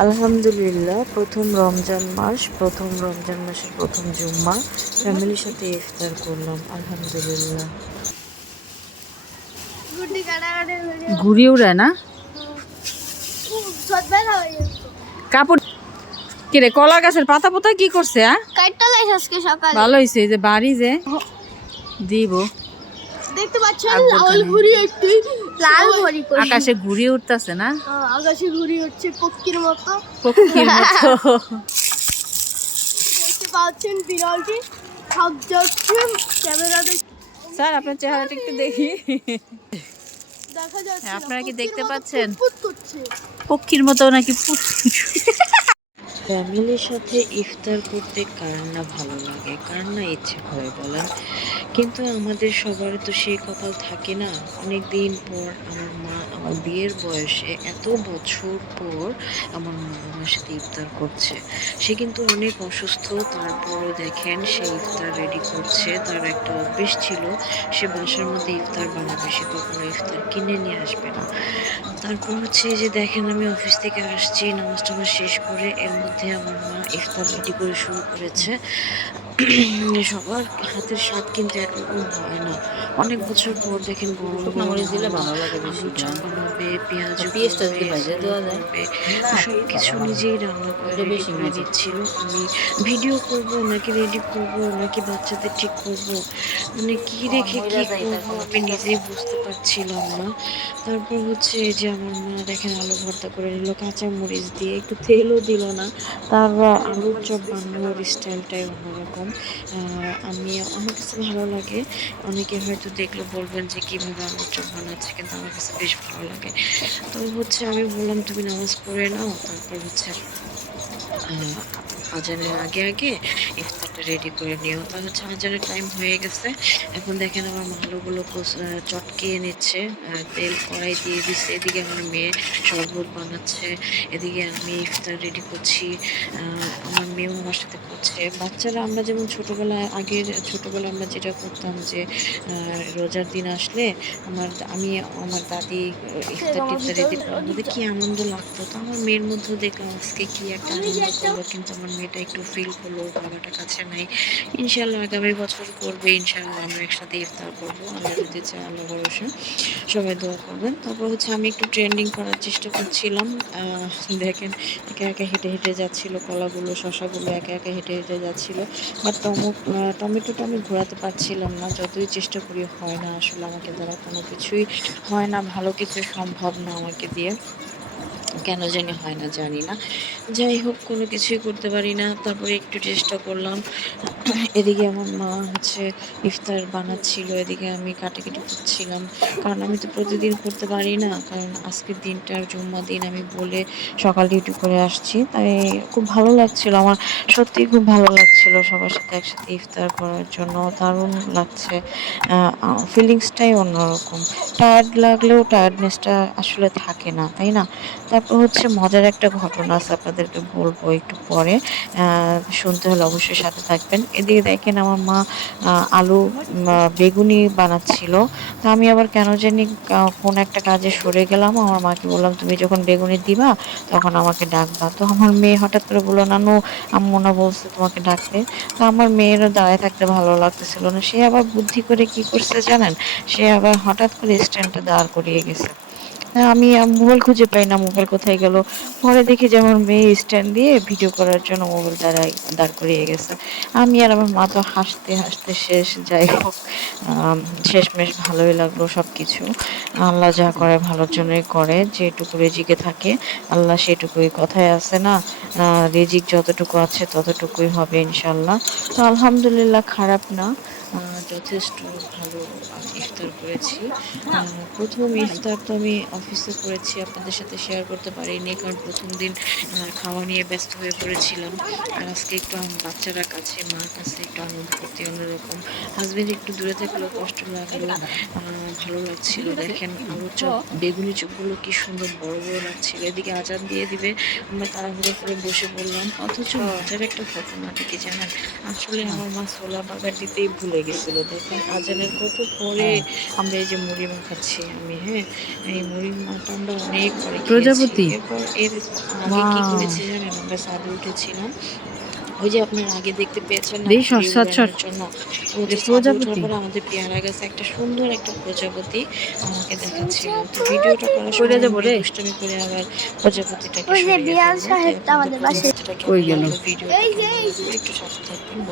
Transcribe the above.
আলহামদুলিল্লাহ, প্রথম রমজান মাসের প্রথম জুম্মা ফ্যামিলির সাথে ইফতার করলাম। আলহামদুলিল্লাহ। ঘুরি উড়ায় না কাপড় কিরে কলা গাছের পাতা পোতা কি করছে? ভালো হয়েছে যে বাড়ি যে দিব দেখতে পাচ্ছেন লাল ঘুড়ি একটি লাল ঘুড়ি আকাশে ঘুরিয়ে উঠতেছে না? আকাশে ঘুড়ি হচ্ছে পক্ষীর মতো। পক্ষীর মতো দেখতে পাচ্ছেন বিড়ালটি সব যাচ্ছে ক্যামেরাতে। স্যার আপনার চেহারাটা একটু দেখি। দেখা যাচ্ছে আপনারা কি দেখতে পাচ্ছেন? পুট করছে পক্ষীর মতো নাকি ফ্যামিলির সাথে ইফতার করতে কার না ভালো লাগে, কার না ইচ্ছে হয় বলেন? কিন্তু আমাদের সবার তো সেই কপাল থাকে না। অনেক দিন পর আমার বিয়ের বয়সে এত বছর পর আমার মা আমার সাথে ইফতার করছে। সে কিন্তু অনেক অসুস্থ, তারপরও দেখেন সে ইফতার রেডি করছে। তার একটা অভ্যেস ছিল, সে বাসার মধ্যে ইফতার বানাবে, সে কখনো ইফতার কিনে নিয়ে আসবে না। তারপর হচ্ছে যে দেখেন আমি অফিস থেকে আসছি, নামাজ টামাজ শেষ করে, এর মধ্যে আমার মা ইফতার রেডি করে শুরু করেছে। সবার হাতের স্বাদ কিন্তু একরকম হয় না। অনেক বছর পর দেখেন মরিচ দিলে ভালো লাগে বেশি। আলু চপ বানাবে, পেঁয়াজ পেঁয়াজটা করবে, যদি ভাজা দেওয়া যায় সব কিছু নিজেই রান্না করে এটা রেডি বেশি করে মজা। দিচ্ছিল। আমি ভিডিও করব নাকি রেডি করব নাকি বাচ্চাদের ঠিক করব, মানে কি রেখে কি করব আমি নিজেই বুঝতে পারছিলাম না। তারপর হচ্ছে এই যে আমার মা দেখেন আলু ভর্তা করে নিল কাঁচা মরিচ দিয়ে, একটু তেলও দিল না। তার আলুর চপ বানানোর স্টাইলটাই অন্যরকম। আমার কাছে ভালো লাগে। অনেকে হয়তো দেখলে বলবেন যে কীভাবে আলুর চপ বানাচ্ছে, কিন্তু আমার কাছে বেশ ভালো লাগে। তো হচ্ছে আমি বললাম তুমি নামাজ পড়ে নাও, তারপর হচ্ছে আজানের আগে আগে ইফতারটা রেডি করে নিও। তা হচ্ছে আজানের টাইম হয়ে গেছে। এখন দেখেন আমার আলুগুলো চটকিয়ে নিচ্ছে, তেল কড়াই দিয়ে দিচ্ছে। এদিকে আমার মেয়ে শরবত বানাচ্ছে, এদিকে আমি ইফতার রেডি করছি। আমার মেয়েও আমার সাথে করছে। বাচ্চারা আমরা যেমন ছোটবেলায় আমরা যেটা করতাম যে রোজার দিন আসলে আমি আমার দাদি ইফতার টিফতার দিত, আমাদের কি আনন্দ লাগতো। তো আমার মেয়ের মধ্যেও দেখলাম আজকে কি একটা আনন্দ করলো, কিন্তু আমার মেয়েটা একটু ফিল করলো বাবাটা কাছে নাই। ইনশাল্লাহ আগামী বছর করবে, ইনশাল্লাহ আমরা একসাথে ইফতার করবো। আল্লাহ যদি চায়, আল্লাহ ভরসা, সবাই দোয়া করবেন। তারপর হচ্ছে আমি একটু ট্রেন্ডিং করার চেষ্টা করছিলাম। দেখেন একা একা হেঁটে হেঁটে যাচ্ছিল, কলাগুলো শশাগুলো একা একা হেঁটে হেঁটে যাচ্ছিল। বাট টমেটোটা আমি ঘোরাতে পারছিলাম না, যতই চেষ্টা করি হয় না। আসলে আমাকে দ্বারা কোনো কিছুই হয় না, ভালো কিছু সম্ভব না আমাকে দিয়ে, কেন জানি হয় না, জানি না। যাই হোক, কোনো কিছুই করতে পারি না। তারপরে একটু চেষ্টা করলাম। এদিকে আমার মা হচ্ছে ইফতার বানাচ্ছিল, এদিকে আমি কাটাকাটি করছিলাম। কারণ আমি তো প্রতিদিন করতে পারি না, কারণ আজকের দিনটার জুম্মা দিন আমি বলে সকাল ডিউটি করে আসছি। তাই খুব ভালো লাগছিল আমার, সত্যিই খুব ভালো লাগছিল সবার সাথে একসাথে ইফতার করার জন্য। দারুণ লাগছে, ফিলিংসটাই অন্যরকম। টায়ার্ড লাগলেও টায়ার্ডনেসটা আসলে থাকে না, তাই না? তারপর হচ্ছে মজার একটা ঘটনা আছে, আপনাদেরকে বলবো একটু পরে। শুনতে হলে অবশ্যই সাথে থাকবেন। এদিকে দেখেন আমার মা আলু বেগুনি বানাচ্ছিল। তো আমি আবার কেন জানি কোন একটা কাজে সরে গেলাম। আমার মাকে বললাম তুমি যখন বেগুনি দিবা তখন আমাকে ডাকবা। তো আমার মেয়ে হঠাৎ করে বললো, নানু আম্মু না বলছে তোমাকে ডাকতে। তো আমার মেয়েরও দাঁড়ায় থাকতে ভালো লাগতেছিল না। সে আবার বুদ্ধি করে কি করছে জানেন, সে আবার হঠাৎ করে স্ট্যান্ডটা দাঁড় করিয়ে গেছে। আমি মোবাইল খুঁজে পাই না, মোবাইল কোথায় গেল। পরে দেখি যে আমার মেয়ে স্ট্যান্ড দিয়ে ভিডিও করার জন্য মোবাইল দাঁড় করিয়ে গেছে। আমি আর আমার মা তো হাসতে হাসতে শেষ। যাই হোক, শেষমেশ ভালোই লাগলো সব কিছু। আল্লাহ যা করে ভালোর জন্যই করে, যেটুকু রেজিকে থাকে আল্লাহ সেটুকুই, কথায় আছে না, রেজিক যতটুকু আছে ততটুকুই হবে ইনশাল্লাহ। তো আলহামদুলিল্লাহ, খারাপ না, যথেষ্ট ভালো ইফতার করেছি। প্রথম ইফতার তো আমি অফিসে করেছি, আপনাদের সাথে শেয়ার করতে পারিনি, কারণ প্রথম দিন খাওয়া নিয়ে ব্যস্ত হয়ে পড়েছিলাম। আর আজকে একটু আমার বাচ্চারা কাছে, মার কাছে একটু অনুভূতি অন্যরকম। হাজবেন্ড একটু দূরে থাকলেও কষ্ট লাগলো, ভালো লাগছিল। দেখেন আলুর চপ, বেগুনি চপগুলো কি সুন্দর বড় বড় লাগছিল। এদিকে আজান দিয়ে দিবে, আমরা তাড়াহুড়ো করে বসে পড়লাম। অথচ মজার একটা ঘটনাটা কি জানেন, আসলে আমার মা ছোলা বাগার দিতেই ভুলে গেছিল। দেখেন আজানের কত পরে আমরা এই যে মুড়ি মাখাচ্ছি আমি, হ্যাঁ এই মুড়ি মাখাটা আমরা অনেক পরে খেয়েছি। প্রজাপতি। এরপর এর আগে কি করেছি জানেন, আমরা ছাদে উঠেছিলাম, ওই যে আপনারা আগে দেখতে পেয়েছেন না দেখি ঘুড়ি সট উড়ানোর জন্য, তো যে যে ছাদে ওঠার প্রজাপতি পরে আমাদের পেয়ারা গাছে একটা সুন্দর একটা প্রজাপতি আমাকে দেখাচ্ছিল। তো ভিডিওটা করার কইরা সময় যাবো আমি রে দুষ্টামি করে আবার প্রজাপতিটাকে ওই যে সরিয়ে বিড়াল ফেলবো। তো সাহেবটা এখন আমাদের তো বাসায় প্রজাপতিটা কই কেমন গেল? লাগলো, ভিডিওটা কেমন লাগলো একটু সাথে থাকবেন বলে